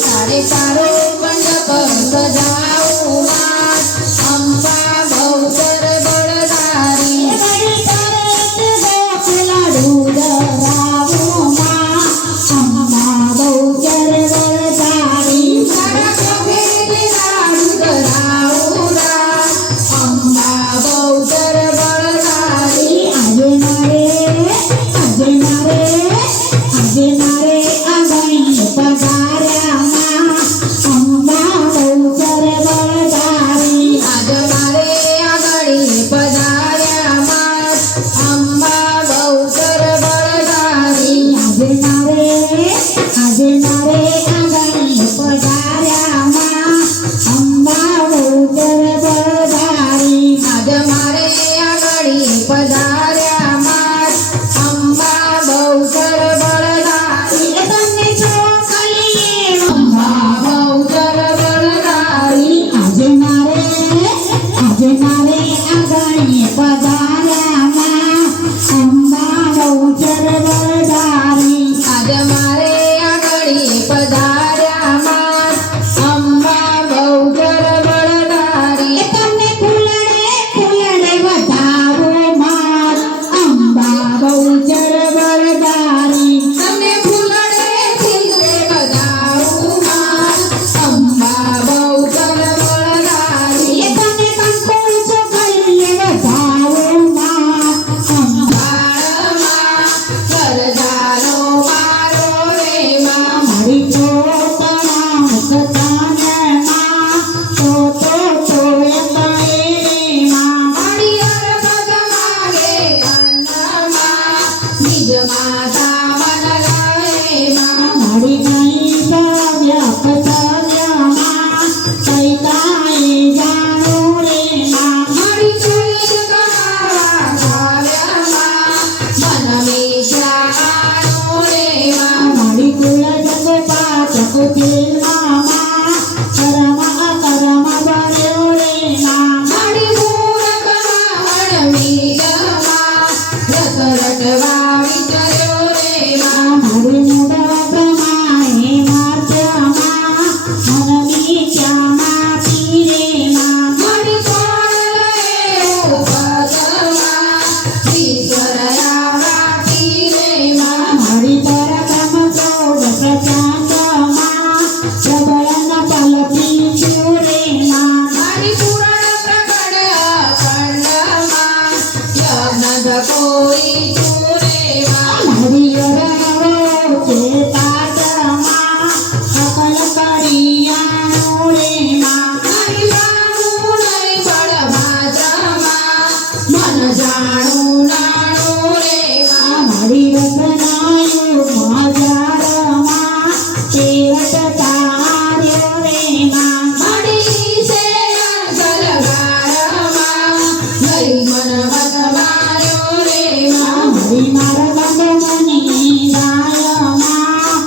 તારે તારો મંડપ સજાવું માં અંબા બહુચર બળધારી વળી કરે ગોખલા ડુંગરાવું માં અંબા બહુચર બળધારી તારા કોફેથી લાડુ ધરાવું રામ અંબા બહુચર બળધારી આજે મારે આંગણે પધાર્યા અંબા બહુચર બળધારી આજ મારે આંગણે પધાર્યા માં અંબા બહુચર બળધારી આજે મારે આંગણે પધાર્યા અંબા બહુચર બળધારી આજ મારે આંગણે પધાર્યા માં અંબા બહુચર બળધારી તમને ચોખલીએ અંબા બહુચર બળધારી આજે મારે આંગણે પધાર્યા અંબા બહુચર બળધારી આજ મારે આંગણે પધાર્યા માં અંબા બહુચર બળધારી તમને ફૂલડે વધાવો માર અંબા બહુચર બળધારી તમે ફૂલડે ખીલડે વધાવું માં અંબા બહુચર બળધારી તમને કંકુ ચોખલીએ વધાવો માર અંબા બાળમાં કરજાનો મારો રે માં મારી ચોપડા મુકતાને માં તો એકાએ માં મારી અરબગ માગે અન્નમાં નિજ માતા મન લહે માં મારી કઈ ભાવ્યા પતાવ્યામાં કઈ કાંઈ જાણો રે માં મારી ચૂલી કમાવા ભાવ્યામાં મન મીઠાનો રે માં મારી કુલ જગપાત કુટિલ મામા કરમ ભર્યો રે માં મારી મૂરખ માવણ મીરમાં રસ રટવા વિચર્યો રે માં મારી મૂડા પ્રમાણે માત્યામાં મન મીઠામાં પીરે માં મારી કોણ લે ઉપદમાં ઈશ્વર આવા પીરે માં મારી પરકમ ચૌદ પ્રચાંદમાં પ્રબળન પલપી ચૂરે માં મારી પૂરણ પ્રગટ અખંડમાં યજ્ઞ કોઈ ચૂરે માં મારી અરણવો છે તાતમાં સકલ કરિયાણો રે માં મારી બાનું નહીં બળ માત્રમાં મન જાણું નાણું રે માં મારી રસનાયુ મજારમાં ચેવટ તાર્યો રે માં મારી છે અંતરગાળમાં લઈ મન વસવાયો રે માં મારી મારા બંધની દાયમાં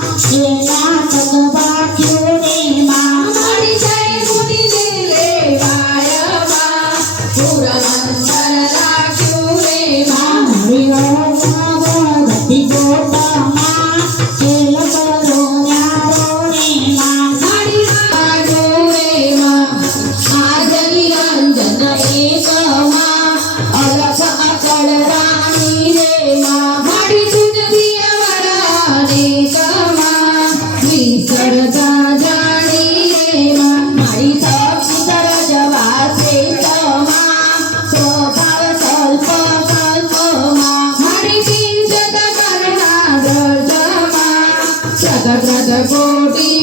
એલા તક બાક્યો રે માં મારી જય ગુની દિલે વાયમાં પૂરમંતર રાખ્યું રે માં મારી વરસાદ ગતિ ગોતામાં ખેલ કરો ન્યારો રે માં મારી બાજુ રે માં આજ નિરંજન એકમાં અલખ અકળ રાણી રે માં મારી તુજથી અમર અનેકમાં વિસરતા જાણી રે માં મારી તપી સરજ વાસે તમા સ્વભાવ સ્વલ્પ કલ્પમાં મારી કિંચત કરુણા દર્દમાં સતત કોટી